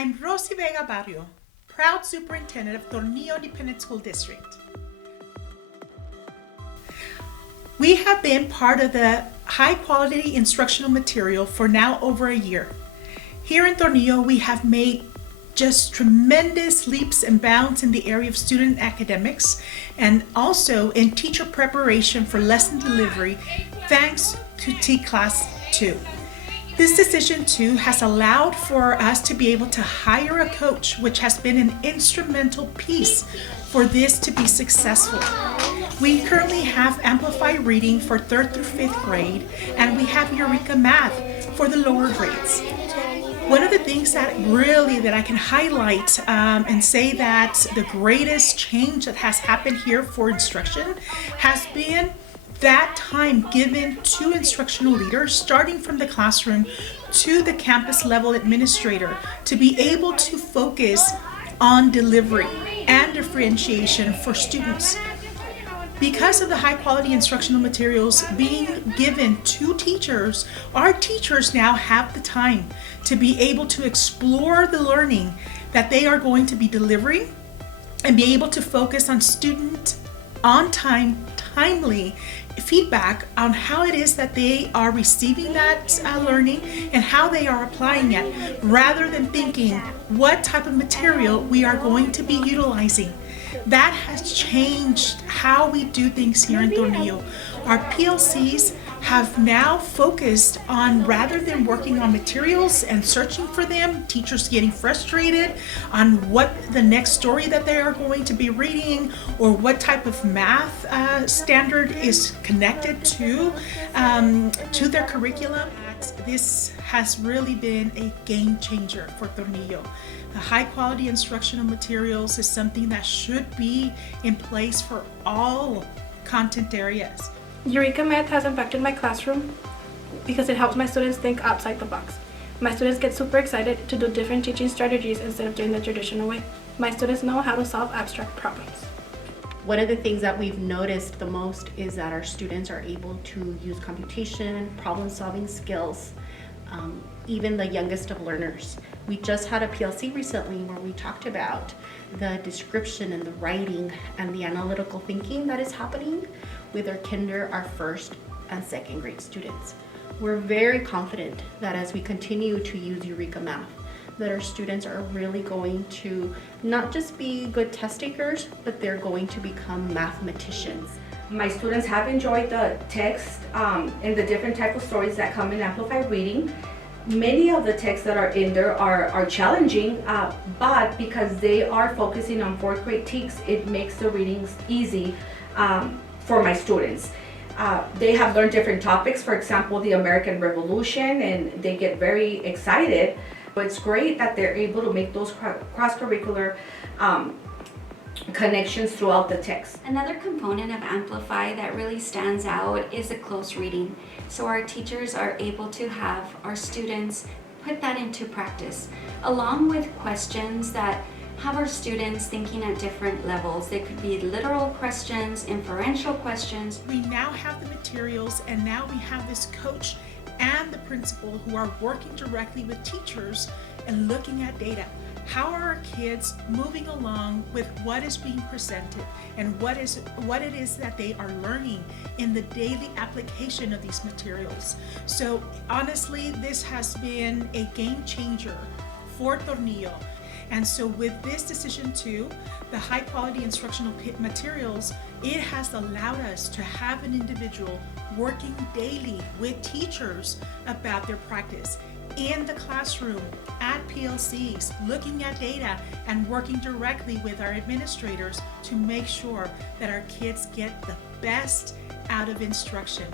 I'm Rosy Vega Barrio, proud superintendent of Tornillo Independent School District. We have been part of the high quality instructional material for now over a year. Here in Tornillo, we have made just tremendous leaps and bounds in the area of student academics and also in teacher preparation for lesson delivery thanks to T-Class 2. This decision too has allowed for us to be able to hire a coach, which has been an instrumental piece for this to be successful. We currently have Amplified Reading for 3rd through 5th grade, and we have Eureka Math for the lower grades. One of the things that I can highlight and say that the greatest change that has happened here for instruction has been that time given to instructional leaders, starting from the classroom to the campus level administrator, to be able to focus on delivery and differentiation for students. Because of the high quality instructional materials being given to teachers, our teachers now have the time to be able to explore the learning that they are going to be delivering and be able to focus on student on time, timely feedback on how it is that they are receiving that learning and how they are applying it, rather than thinking what type of material we are going to be utilizing. That has changed how we do things here in Tornillo. Our PLCs have now focused on, rather than working on materials and searching for them, teachers getting frustrated on what the next story that they are going to be reading or what type of math standard is connected to their curriculum. This has really been a game changer for Tornillo. The high quality instructional materials is something that should be in place for all content areas. Eureka Math has impacted my classroom because it helps my students think outside the box. My students get super excited to do different teaching strategies instead of doing the traditional way. My students know how to solve abstract problems. One of the things that we've noticed the most is that our students are able to use computation, problem-solving skills, even the youngest of learners. We just had a PLC recently where we talked about the description and the writing and the analytical thinking that is happening with our our 1st and 2nd grade students. We're very confident that as we continue to use Eureka Math, that our students are really going to not just be good test takers, but they're going to become mathematicians. My students have enjoyed the text and the different type of stories that come in Amplified Reading. Many of the texts that are in there are challenging, but because they are focusing on 4th grade text, it makes the readings easy for my students. They have learned different topics, for example, the American Revolution, and they get very excited. But it's great that they're able to make those cross-curricular connections throughout the text. Another component of Amplify that really stands out is a close reading. So our teachers are able to have our students put that into practice, along with questions that have our students thinking at different levels. They could be literal questions, inferential questions. We now have the materials, and now we have this coach and the principal who are working directly with teachers and looking at data. How are our kids moving along with what is being presented and what it is that they are learning in the daily application of these materials? So honestly, this has been a game changer for Tornillo. And so with this decision too, the high quality instructional materials, it has allowed us to have an individual working daily with teachers about their practice in the classroom, at PLCs, looking at data and working directly with our administrators to make sure that our kids get the best out of instruction.